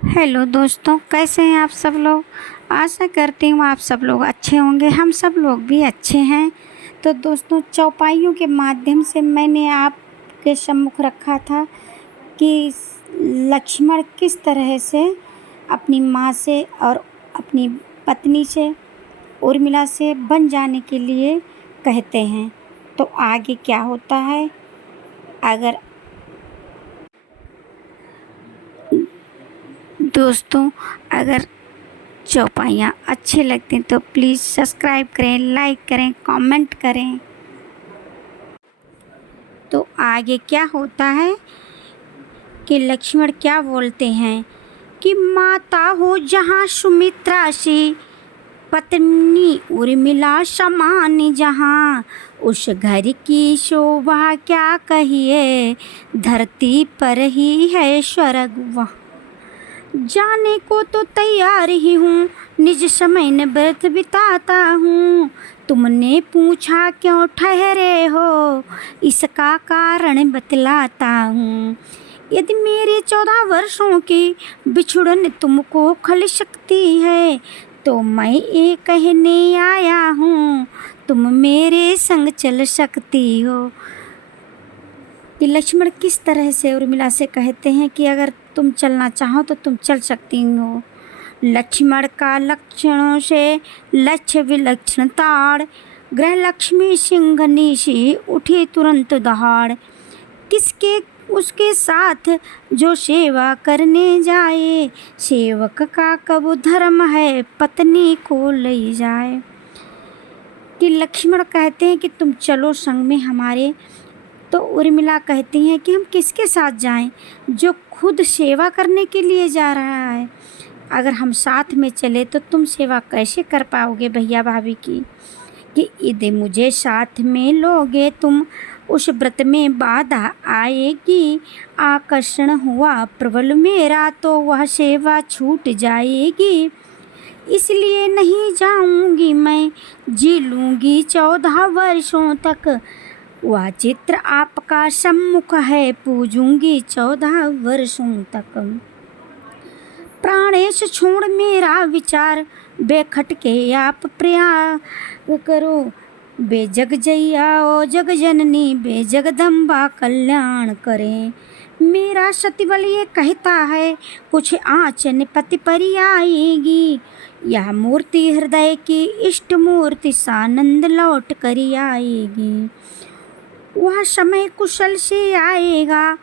Hello दोस्तों, कैसे हैं आप सब लोग। आशा करती हूँ आप सब लोग अच्छे होंगे। हम सब लोग भी अच्छे हैं। तो दोस्तों, चौपाइयों के माध्यम से मैंने आपके सम्मुख रखा था कि लक्ष्मण किस तरह से अपनी माँ से और अपनी पत्नी से उर्मिला से बन जाने के लिए कहते हैं। तो आगे क्या होता है, अगर दोस्तों अगर चौपाइयाँ अच्छे लगते हैं तो प्लीज़ सब्सक्राइब करें, लाइक करें, कमेंट करें। तो आगे क्या होता है कि लक्ष्मण क्या बोलते हैं कि माता हो जहाँ सुमित्रा सी, पत्नी उर्मिला समान जहाँ, उस घर की शोभा क्या कहिए, धरती पर ही है स्वर्ग वहाँ। जाने को तो तैयार ही हूँ, निज समय न व्यर्थ बिताता हूँ। तुमने पूछा क्यों ठहरे हो, इसका कारण बतलाता हूँ। यदि मेरे 14 वर्षों की बिछुड़न तुमको खल सकती है, तो मैं ये कहने आया हूँ तुम मेरे संग चल सकती हो। कि लक्ष्मण किस तरह से उर्मिला से कहते हैं कि अगर तुम चलना चाहो तो तुम चल सकती हो। लक्ष्मण का लक्षणों से लक्ष्य विलक्षण ताड़, गृह लक्ष्मी सिंहनी सी उठी तुरंत दहाड़। किसके उसके साथ जो सेवा करने जाए, सेवक का कब धर्म है पत्नी को ले जाए। कि लक्ष्मण कहते हैं कि तुम चलो संग में हमारे। तो उर्मिला कहती हैं कि हम किसके साथ जाएं, जो खुद सेवा करने के लिए जा रहा है। अगर हम साथ में चले तो तुम सेवा कैसे कर पाओगे भैया भाभी की। कि यदि मुझे साथ में लोगे तुम, उस व्रत में बाधा आएगी। आकर्षण हुआ प्रबल मेरा तो वह सेवा छूट जाएगी। इसलिए नहीं जाऊंगी मैं, जी लूँगी 14 वर्षों तक। वह चित्र आपका सम्मुख है, पूजूंगी 14 वर्षों तक। प्राणेश छोड़ मेरा विचार, बेखटके आप प्रयाग करो। बेजग जैया ओ जग जननी, बेजगदम्बा कल्याण करें। मेरा सतिबल ये कहता है, कुछ आँच निपति परी आएगी। यह मूर्ति हृदय की इष्ट मूर्ति, सानंद लौट करी आएगी। वह समय कुशल से आएगा,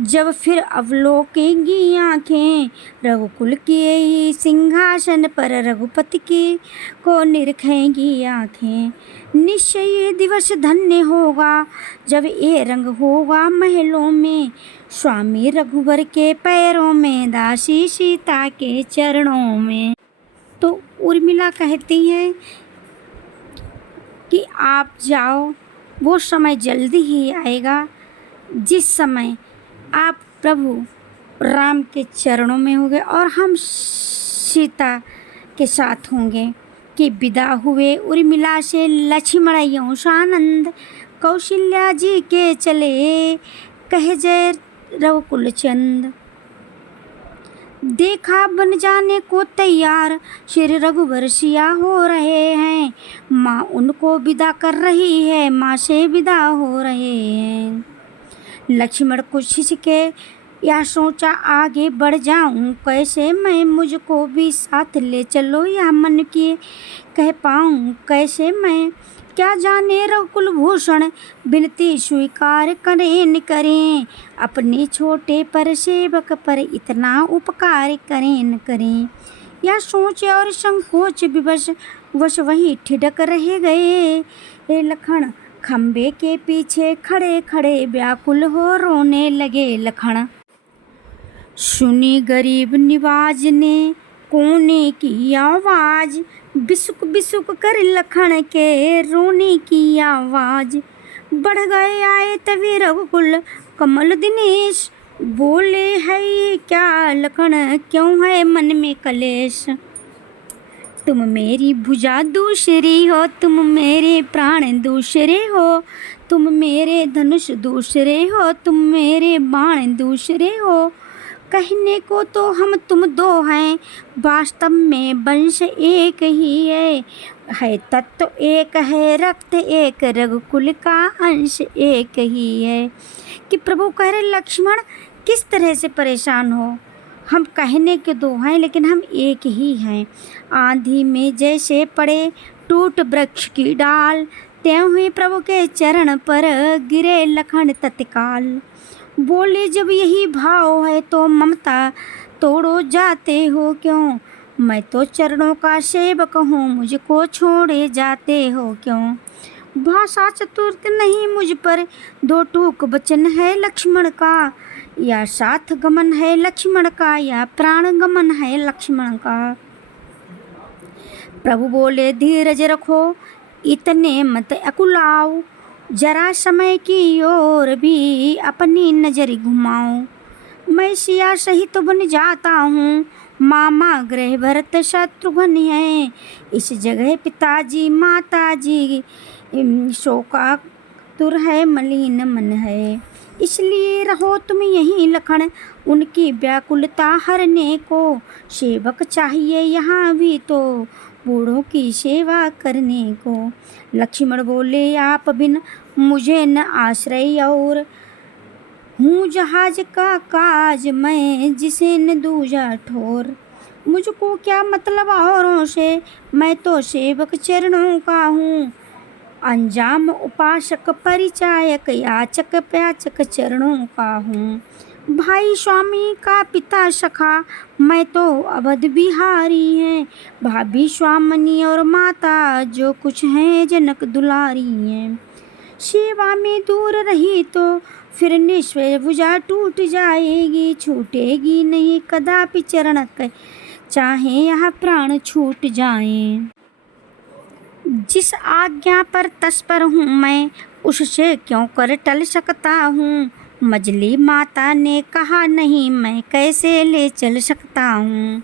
जब फिर अवलोकेंगी आँखें। रघुकुल के सिंहासन पर रघुपति की को निरखेंगी आँखें। निश्चय ये दिवस धन्य होगा, जब ये रंग होगा महलों में। स्वामी रघुवर के पैरों में, दासी सीता के चरणों में। तो उर्मिला कहती हैं कि आप जाओ, वो समय जल्दी ही आएगा जिस समय आप प्रभु राम के चरणों में होंगे और हम सीता के साथ होंगे। कि विदा हुए उर्मिला से लक्ष्मण यौशानंद, कौशल्या जी के चले कह जय रघुकुल चंद। देखा बन जाने को तैयार, श्री रघुवर सिया हो रहे हैं। माँ उनको विदा कर रही है, माँ से विदा हो रहे हैं। लक्ष्मण कुछ हिचके, या सोचा आगे बढ़ जाऊं कैसे मैं, मुझको भी साथ ले चलो या मन किए कह पाऊं कैसे मैं। क्या जाने रघुकुल भूषण, विनती स्वीकार करें न करें। अपने छोटे पर सेवक पर इतना उपकार करें न करें। या सोच और संकोच विवश वश वही ठिठक रह गए। लखन खम्बे के पीछे खड़े खड़े व्याकुल हो रोने लगे लखन। सुनी गरीब निवाज ने कोने की आवाज, बिसुक बिसुक कर लखन के रोने की आवाज। बढ़ गए आए तभी रघुकुल कमल दिनेश, बोले है ये क्या लखन, क्यों है मन में कलेश। तुम मेरी भुजा दूसरी हो, तुम मेरे प्राण दूसरे हो। तुम मेरे धनुष दूसरे हो, तुम मेरे बाण दूसरे हो। कहने को तो हम तुम दो हैं, वास्तव में वंश एक ही है तत्व एक है, रक्त एक, रघुकुल का अंश एक ही है। कि प्रभु कह रहे लक्ष्मण किस तरह से परेशान हो, हम कहने के दो हैं लेकिन हम एक ही हैं। आंधी में जैसे पड़े टूट वृक्ष की डाल, त्यों हुए प्रभु के चरण पर गिरे लखन तत्काल। बोले जब यही भाव है तो ममता तोड़ो जाते हो क्यों, मैं तो चरणों का सेवक हूँ, मुझको छोड़े जाते हो क्यों। भाषा चतुर्थ नहीं मुझ पर, दो टूक वचन है लक्ष्मण का, या साथ गमन है लक्ष्मण का, या प्राण गमन है लक्ष्मण का। प्रभु बोले धीरज रखो, इतने मत अकुलाओ, जरा समय की ओर भी अपनी नजर घुमाओ। मैं सिया सहित बन जाता हूँ, मामा गृह भरत शत्रुघ्न है, इस जगह पिताजी माताजी शोकातुर है, मलिन मन है। इसलिए रहो तुम यहीं लखन, उनकी व्याकुलता हरने को, सेवक चाहिए यहाँ भी तो, बूढ़ों की सेवा करने को। लक्ष्मण बोले आप बिन मुझे न आश्रय और, हूँ जहाज का काज मैं जिसे न दूजा ठोर। मुझको क्या मतलब औरों से, मैं तो सेवक चरणों का हूँ, अंजाम उपासक परिचायक याचक प्याचक चरणों का हूँ। भाई स्वामी का पिता सखा, मैं तो अवध बिहारी हैं, भाभी स्वामिनी और माता जो कुछ हैं जनक दुलारी हैं। सेवा में दूर रही तो फिर निश्चय भुजा टूट जाएगी, छूटेगी नहीं कदापि चरण के, चाहे यह प्राण छूट जाएं। जिस आज्ञा पर तत्पर हूँ मैं, उससे क्यों कर टल सकता हूँ। मजली माता ने कहा नहीं, मैं कैसे ले चल सकता हूँ।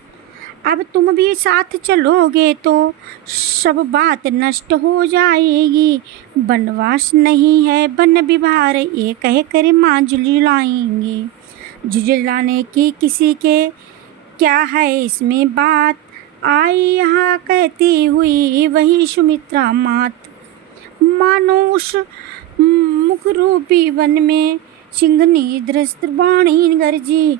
अब तुम भी साथ चलोगे तो सब बात नष्ट हो जाएगी। वनवास नहीं है वन विहार, ये कह कर माँ झुझलाएंगे। झुझलाने की किसी के क्या है इसमें बात, आई यहाँ कहती हुई वही सुमित्रा मात। मानो उस मुख रूपी वन में सिंघनी दृष्ट बाणी गरजी,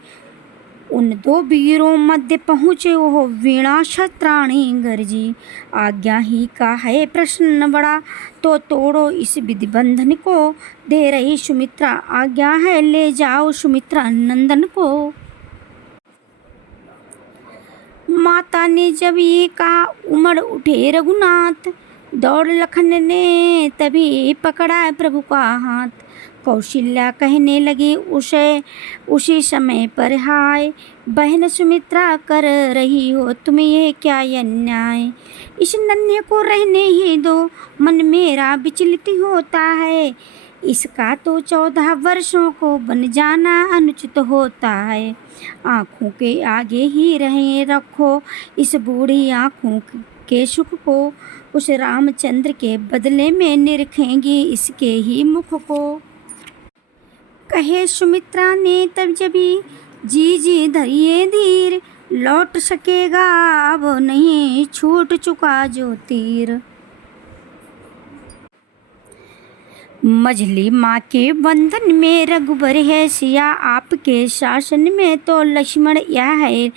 उन दो वीरों मध्य पहुँचे वो वीणा शत्राणी गरजी। आज्ञा ही का है प्रश्न बड़ा, तो तोड़ो इस विधि बंधन को, दे रही सुमित्रा आज्ञा है ले जाओ सुमित्रा नंदन को। माता ने जब ये कहा उमड़ उठे रघुनाथ, दौड़ लखन ने तभी पकड़ा प्रभु का हाथ। कौशल्या कहने लगी उसे उसी समय पर, हाय बहन सुमित्रा कर रही हो तुम ये क्या अन्याय। इस नन्हे को रहने ही दो, मन मेरा विचलित होता है, इसका तो 14 वर्षों को बन जाना अनुचित होता है। आँखों के आगे ही रहे रखो इस बूढ़ी आँखों के सुख को, उस रामचंद्र के बदले में निरखेंगी इसके ही मुख को। कहे सुमित्रा ने तब जभी, जी धरिए धीर, लौट सकेगा अब नहीं छूट चुका जो तीर। मझली माँ के बंधन में रघुबर है सिया, आपके शासन में तो लक्ष्मण यह है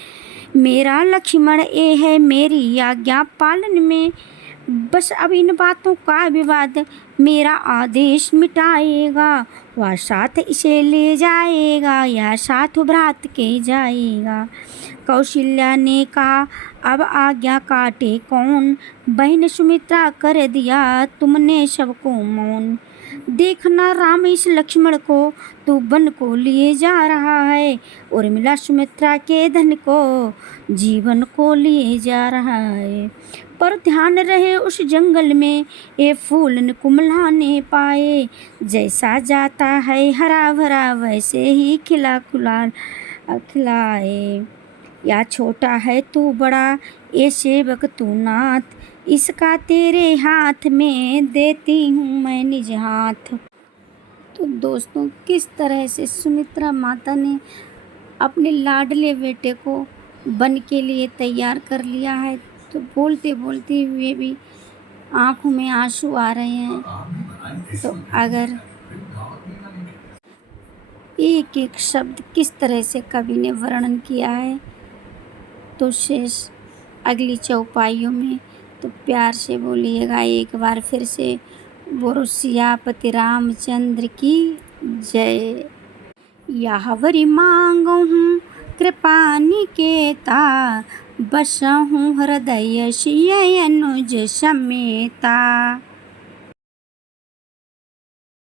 मेरा, लक्ष्मण ये है मेरी आज्ञा पालन में। बस अब इन बातों का विवाद मेरा आदेश मिटाएगा, वह साथ इसे ले जाएगा या साथ भ्रात के जाएगा। कौशल्या ने कहा अब आज्ञा काटे कौन, बहन सुमित्रा कर दिया तुमने सबको मौन। देखना राम इस लक्ष्मण को तू वन को लिए जा रहा है, उर्मिला सुमित्रा के धन को जीवन को लिए जा रहा है। पर ध्यान रहे उस जंगल में ये फूल न कुम्हलाने पाए, जैसा जाता है हरा भरा वैसे ही खिला खिलाए। या छोटा है तू बड़ा ये सेवक तू नाथ, इसका तेरे हाथ में देती हूँ मैं निज हाथ। तो दोस्तों किस तरह से सुमित्रा माता ने अपने लाडले बेटे को वन के लिए तैयार कर लिया है। तो बोलते बोलते हुए भी आंखों में आंसू आ रहे हैं। तो अगर एक एक शब्द किस तरह से कवि ने वर्णन किया है तो शेष अगली चौपाइयों में तो प्यार से बोलिएगा एक बार फिर से, बोलो सियापति रामचंद्र की जय। यावरी मांगहूँ कृपा निकेता, बसहूँ हृदय सिय अनुज समेता।